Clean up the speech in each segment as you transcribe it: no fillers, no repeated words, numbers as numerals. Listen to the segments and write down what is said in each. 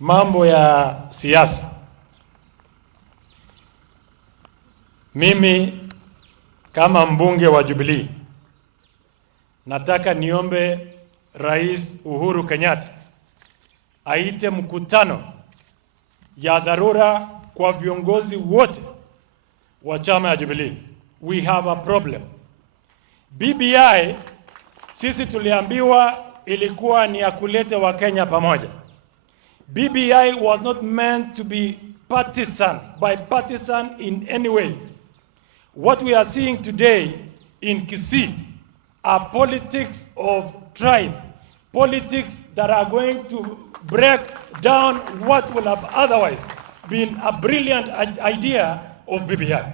mambo ya siasa, mimi kama mbunge wa Jubilee nataka niombe Rais Uhuru Kenyatta aite mkutano ya dharura kwa viongozi wote wa chama ya Jubilee. We have a problem. BBI sisi tuliambiwa ilikuwa ni ya kuleta Wakenya pamoja. BBI was not meant to be bipartisan in any way. What we are seeing today in Kisii are politics of tribe, politics that are going to break down what will have otherwise been a brilliant idea of BBI.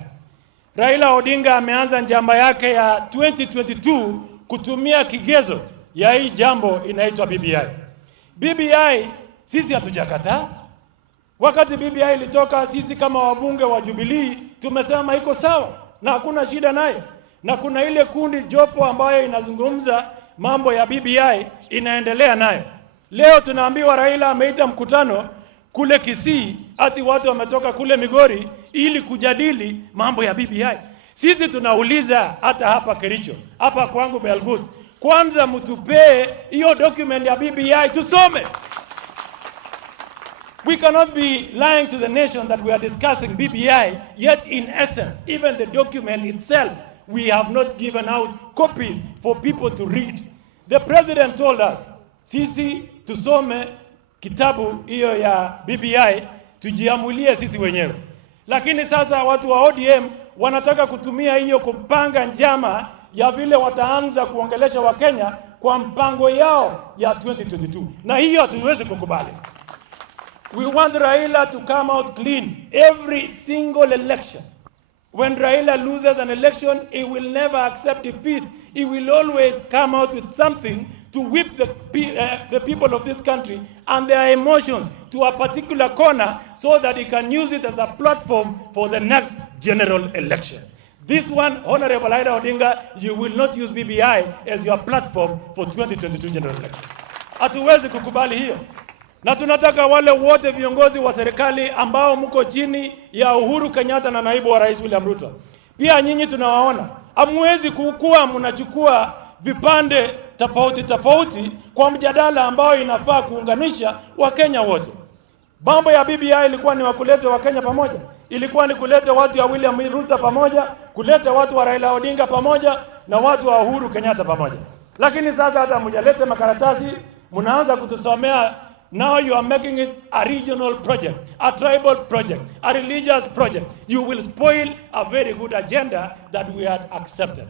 Raila Odinga ameanza njama yake ya 2022 kutumia kigezo ya hii jambo inaitwa BBI. BBI sisi hatujakataa. Wakati BBI ilitoka, sisi kama wabunge wa Jubilee tumesema iko sawa na hakuna shida nayo, na kuna ile kundi jopo ambayo inazungumza mambo ya BBI inaendelea nayo. Leo tunaambiwa Raila ameita mkutano kule Kisii, ati watu wametoka kule Migori ili kujadili mambo ya BBI. Sisi tunauliza hata hapa Kericho, hapa kwangu Belgut, kwanza mtupee hiyo document ya BBI tusome. We cannot be lying to the nation that we are discussing BBI, yet in essence, even the document itself, we have not given out copies for people to read. The president told us, sisi tusome kitabu hiyo ya BBI, tujiamulie sisi wenyewe. Lakini sasa watu wa ODM wanataka kutumia hiyo kupanga njama ya vile wataanza kuongelesha Wakenya kwa mpango yao ya 2022. Na hiyo hatuwezi kukubali. We want Raila to come out clean every single election. When Raila loses an election, he will never accept defeat. He will always come out with something to whip the people of this country and their emotions to a particular corner so that he can use it as a platform for the next general election. This one, Honorable Raila Odinga, you will not use BBI as your platform for 2022 general election. Hatuwezi kukubali hiyo. Na tunataka wale wote viongozi wa serikali ambao mko chini ya Uhuru Kenyatta na naibu wa Rais William Ruto, pia nyinyi tunawaona, hamwezi kukua mnachukua vipande tofauti kwa mjadala ambao inafaa kuunganisha Wakenya wote. Mambo ya BBI ilikuwa ni wakulete Wakenya pamoja, ilikuwa ni kuleta watu wa William Ruto pamoja, kuleta watu wa Raila Odinga pamoja na watu wa Uhuru Kenyatta pamoja. Lakini sasa hata mjalete makaratasi, mnaanza kutusomea. Now you are making it a regional project, a tribal project, a religious project. You will spoil a very good agenda that we had accepted.